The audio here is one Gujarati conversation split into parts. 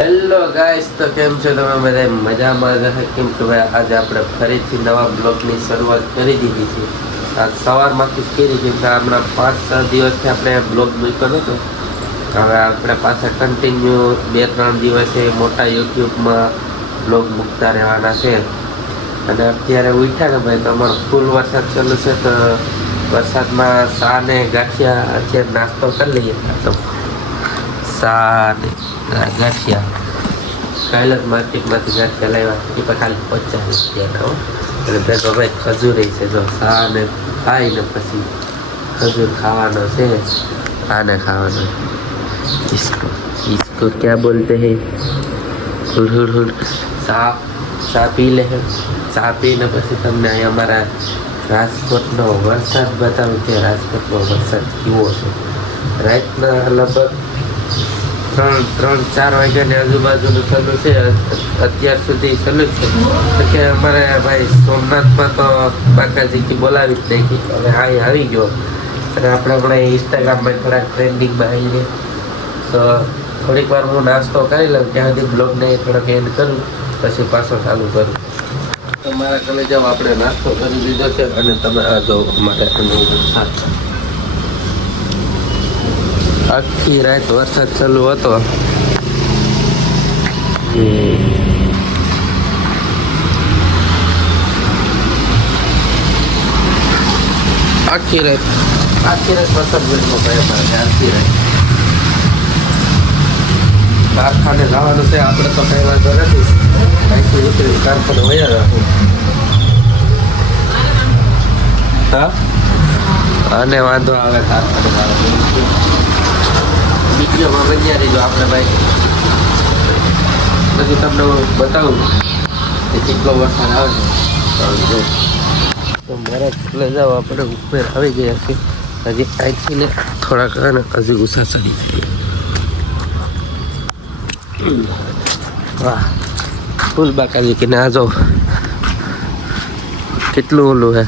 હેલો ગાઈસ, તો કેમ છો તમે બધા? મજામાં જ હશે? કેમ કે ભાઈ આજે આપણે ફરીથી નવા બ્લોગની શરૂઆત કરી દીધી છે. આજ સવારમાંથી જ કરી, કેમ કે હમણાં 5-6 દિવસથી આપણે બ્લોગ મૂક્યો નહોતો. હવે આપણે પાછા કન્ટિન્યુ 2-3 દિવસે મોટા યુટ્યુબમાં બ્લોગ મૂકતા રહેવાના છે. અને અત્યારે ઉઠ્યા ને ભાઈ, તો અમારો ફૂલ વરસાદ ચાલુ છે. તો વરસાદમાં ચા ને ગાંઠિયા અત્યારે નાસ્તો કરી લઈએ. તો ચા ને ગાંઠિયા કાલે જ માર્કેટમાંથી ગાંઠિયા લાવ્યા, એ પણ ખાલી 50 રૂપિયાના હો. એટલે ભેગો ભાઈ ખજૂર છે, જો ચા ને ખાઈને પછી खजूर खावाना से आना खावाना इसको क्या बोलते हैं? चा पी ले, चा पीने પછી તમને અહીં અમારા રાજકોટનો વરસાદ બતાવું કે રાજકોટનો વરસાદ કેવો છે. રાતના લગભગ 3-4 વાગ્યાની આજુબાજુનું ચાલુ છે. અત્યાર સુધી ચાલુ છે. તો કે અમારે ભાઈ સોમનાથમાં તો બાકાજી બોલાવી જ નાખી. હવે અહીં આવી ગયો અને આપણે હમણાં ઇન્સ્ટાગ્રામમાં થોડાક ટ્રેન્ડિંગમાં આવીએ. તો થોડીક વાર હું નાસ્તો કરી લઉં, ત્યાં સુધી બ્લોગને થોડોક એન્ડ કરું, પછી પાછો ચાલુ કરું. તમારા કલે જાવ, આપણે નાસ્તો કરી દીધો છે અને તમે આ જો અમારે આખી રાત વરસાદ ચાલુ હતો. આખી રાત વરસાદ પડ્યો ભાઈ અમારે. આખી રાત કારખાને જવાનું છે. આપણે તો કઈ વાંધો નથી, અહીંથી ઉતરી કારખાને વયા રાખું. હા, અને વાંધો આવે કારખાને જવાનું. વિડીયોમાં બન્યા રહીજો આપણે ભાઈ. પછી તમને હું બતાવું કે કેટલો વરસાદ આવે છે. તો મારા એટલે જાઓ, આપણે ઉપર આવી ગયા છે. હજી અહીંથી ને થોડાક ને હજી ઉષા ચડી. વાહ, ફૂલ બાકાજી કે ના જાઓ, કેટલું ઓલું હે.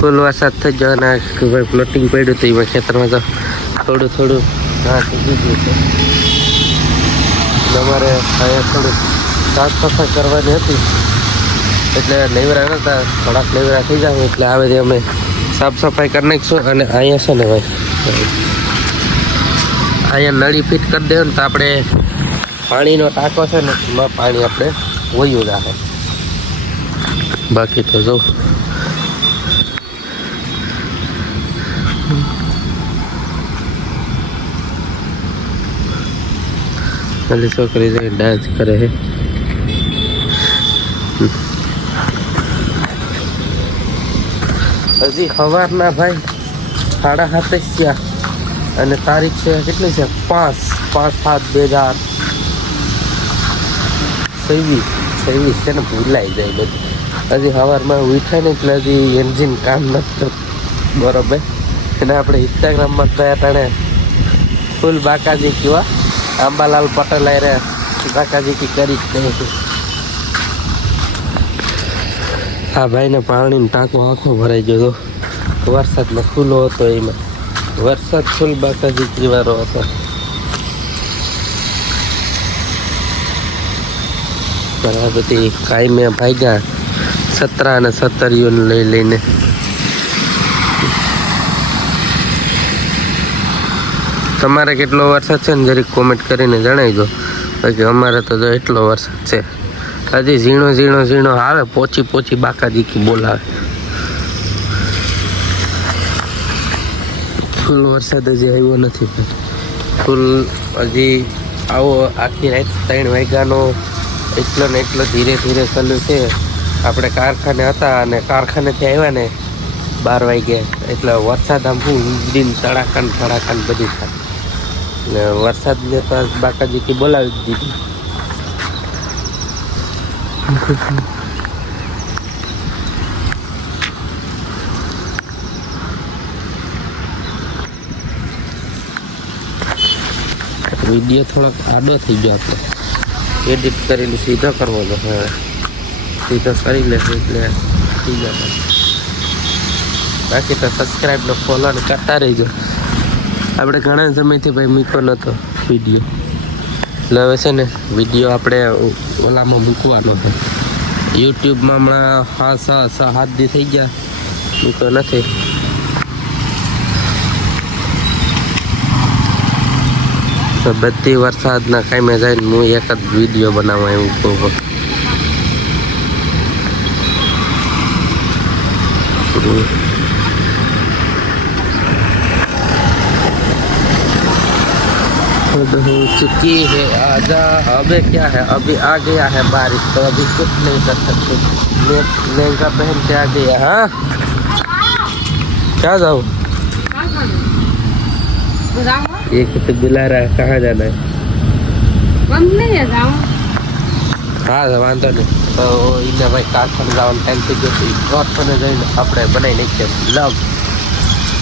ફૂલ વરસાદ થઈ ગયો ને ભાઈ ફ્લોટિંગ પડ્યું હતું એમાં ખેતરમાં જાઓ થોડું ઘાસ ઉગી ગયું છે. અમારે અહીંયા થોડું સાફ સફાઈ કરવાની હતી, એટલે લેવરા નહોતા, થોડાક લેવરા થઈ જાવ એટલે આવે છે. અમે સાફ સફાઈ કરી નાખીશું. અને અહીંયા છે ને ભાઈ, અહીંયા નળી ફિટ કરી દેવું ને તો આપણે પાણીનો ટાંકો છે ને એમાં પાણી આપણે વયું રાખે. બાકી તો જો ખાલી છોકરી જઈને ડાન્સ કરે છે. હજી સવારના ભાઈ 7:30 થયા અને તારીખ છે કેટલી છે? 5/5/2026 છે ને, ભૂલાઈ જાય બધું. હજી સવારમાં ઉઠાય ને એટલે હજી એન્જિન કામ નથી કરતું બરોબર. અને આપણે ઇન્સ્ટાગ્રામમાં ગયા તાણે ફૂલ બાકાજી કેવા આંબાલાલ પટેલ આરે બાકાજી કરી જ નહીં. આ ભાઈને પાણીનો ટાંકો આખો ભરાઈ ગયો. વરસાદમાં ખુલ્લો હતો, એમાં વરસાદ ફૂલ બાકાજી વાળો હતો. આ બધી કાયમે ભાગ્યા 17 અને 17 લઈને. તમારે કેટલો વરસાદ છે ને જરીક કોમેન્ટ કરીને જણાવી દો. બાકી અમારે તો જો એટલો વરસાદ છે. હજી ઝીણો આવે, પોચી બાકાજી બોલાવે. ફૂલ વરસાદ હજી આવ્યો નથી. ફૂલ હજી આવો આખી રાત 3 વાગ્યાનો એટલો ને એટલો ધીરે ધીરે ચાલુ છે. આપણે કારખાને હતા અને કારખાનેથી આવ્યા ને 12 વાગ્યા, એટલે વરસાદ આમ શું દિન તડાકાન બધું થાય. ને વરસાદને તો બાકાજી બોલાવી જ દીધી. વિડીયો થોડોક આડો થઈ ગયો, આપણે એડિટ કરીને સીધો કરવાનો. સીધો કરી લેશું એટલે થઈ જશે. બાકી તો સબસ્ક્રાઈબ ને ફોલો ને કરતા રહીજો. આપણે ઘણા સમયથી ભાઈ મૂક્યો નહોતો વિડીયો, એટલે હવે છે ને વિડીયો આપણે ઓલામાં મૂકવાનો છે યુટ્યુબમાં. હમણાં 7 દી થઈ ગયા મૂકતો નથી. તો બધી વરસાદના કામે જઈને હું એક જ વિડીયો બનાવવા એવું કહું. चुकी है आजा अबे क्या है अभी आ गया है बारिश तो अभी कुछ नहीं कर सकते. लहंगा पहन के आ गया. हाँ क्या जाओ ये कुछ बुला रहा है. कहाँ जाना है? हाँ વાંધો નહીં. તો એને ભાઈ કારખાને જવાનું ટાઈમ થઈ ગયો છે. કારખાને જઈને આપણે બનાવી નાખીએ બ્લોગ.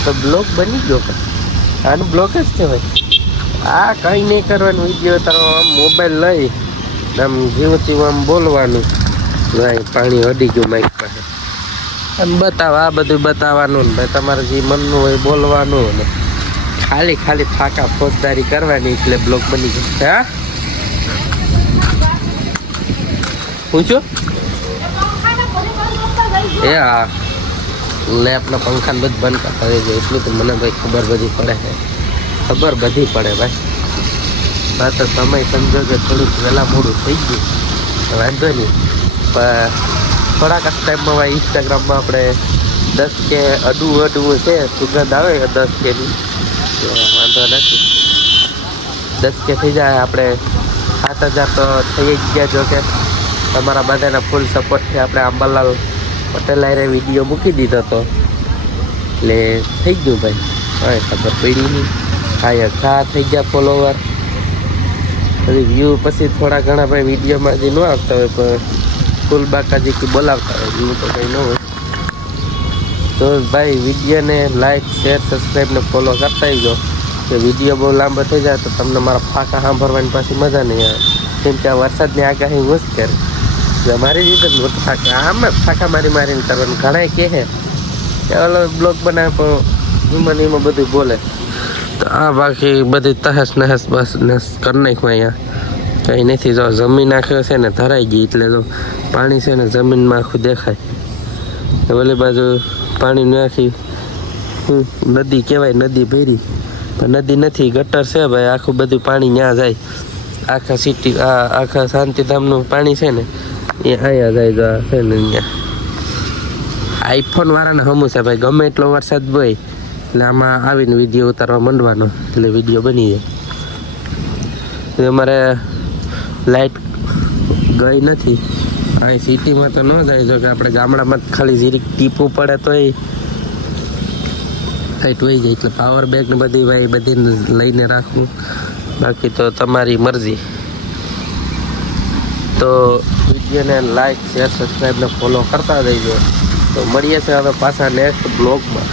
તો બ્લોગ બની ગયો પણ આનું બ્લોગ જ છે ભાઈ. આ કંઈ નહીં કરવાનું વિડીયો તારો આમ મોબાઈલ લઈ આમ જીવતી આમ બોલવાનું. ભાઈ પાણી અડી ગયું માઇક પાસે આમ બતાવ. આ બધું બતાવવાનું ને ભાઈ તમારે જે મનનું હોય બોલવાનું ને ખાલી ફાકા ફોજદારી કરવાની એટલે બ્લોગ બની ગયો. હા પૂછો એ હા લેપના પંખા બધું બંધ કરતા રહી જાય એટલું તો મને ભાઈ ખબર બધી પડે છે. ખબર બધી પડે ભાઈ. હા તો સમય સંજોગે થોડુંક વહેલા મોડું થઈ ગયું વાંધો નહીં. પણ થોડાક ટાઈમમાં ભાઈ ઇન્સ્ટાગ્રામમાં આપણે 10 કે અડવું છે સુગંધ આવે 10 કેની વાંધો નથી. 10 કે થઈ જાય આપણે 7,000 તો થઈ જ ગયા. જો કે તમારા બધાના ફૂલ સપોર્ટથી આપણે આંબાલાલ પટેલ આરે વિડીયો મૂકી દીધો હતો એટલે થઈ ગયું ભાઈ. હવે ખબર પડી નહીં. ઘા થઈ ગયા ફોલોવર. પછી વ્યૂ પછી થોડા ઘણા ભાઈ વિડીયોમાં હજી ન આવતા હોય પણ ફૂલ બાકાજી કે બોલાવતા હોય વ્યૂ તો કંઈ ન હોય. તો ભાઈ વિડીયોને લાઈક શેર સબસ્ક્રાઈબ ને ફોલો કરતા આવજો. કે વિડીયો બહુ લાંબો થઈ જાય તો તમને મારા ફાંકા સાંભળવાની પાછી મજા નહીં આવે. કેમ કે આ વરસાદની આગાહી હું જ કરે મારી રીતે ફાંકા આમ જ ફાંકા મારીને કરવાનું. ઘણા કહે કે ઓલો બ્લોગ બનાવે પણ એમાં બધું બોલે. તો આ બાકી બધી તહસ નહસ બસ નસ કરી નાખ્યું. અહીંયા કંઈ નથી. જો જમીન આખી છે ને ધરાઈ ગઈ એટલે તો પાણી છે ને જમીનમાં આખું દેખાય. ઓલી બાજુ પાણી નાખી નદી કહેવાય. નદી ભરી પણ નદી નથી ગટર છે ભાઈ. આખું બધું પાણી ત્યાં જાય. આખા સિટી આખા શાંતિધામનું પાણી છે ને એ અહીંયા જાય. તો છે ને અહીંયા આઈફોન વાળાને હમું છે ભાઈ. ગમે એટલો વરસાદ હોય એટલે આમાં આવીને વિડીયો ઉતારવા માંડવાનો એટલે વિડીયો બની જાય. અમારે લાઇટ ગઈ નથી. અહીં સિટીમાં તો ન જાય. જો કે આપણે ગામડામાં ખાલી જીરીક ટીપું પડે તો એ લાઇટ વહી જાય. એટલે પાવર બેંક ને બધી ભાઈ બધી લઈને રાખવું. બાકી તો તમારી મરજી. તો વિડીયોને લાઈક શેર સબસ્ક્રાઈબ ને ફોલો કરતા જઈજો. તો મળીએ છીએ હવે પાછા નેક્સ્ટ બ્લોગમાં.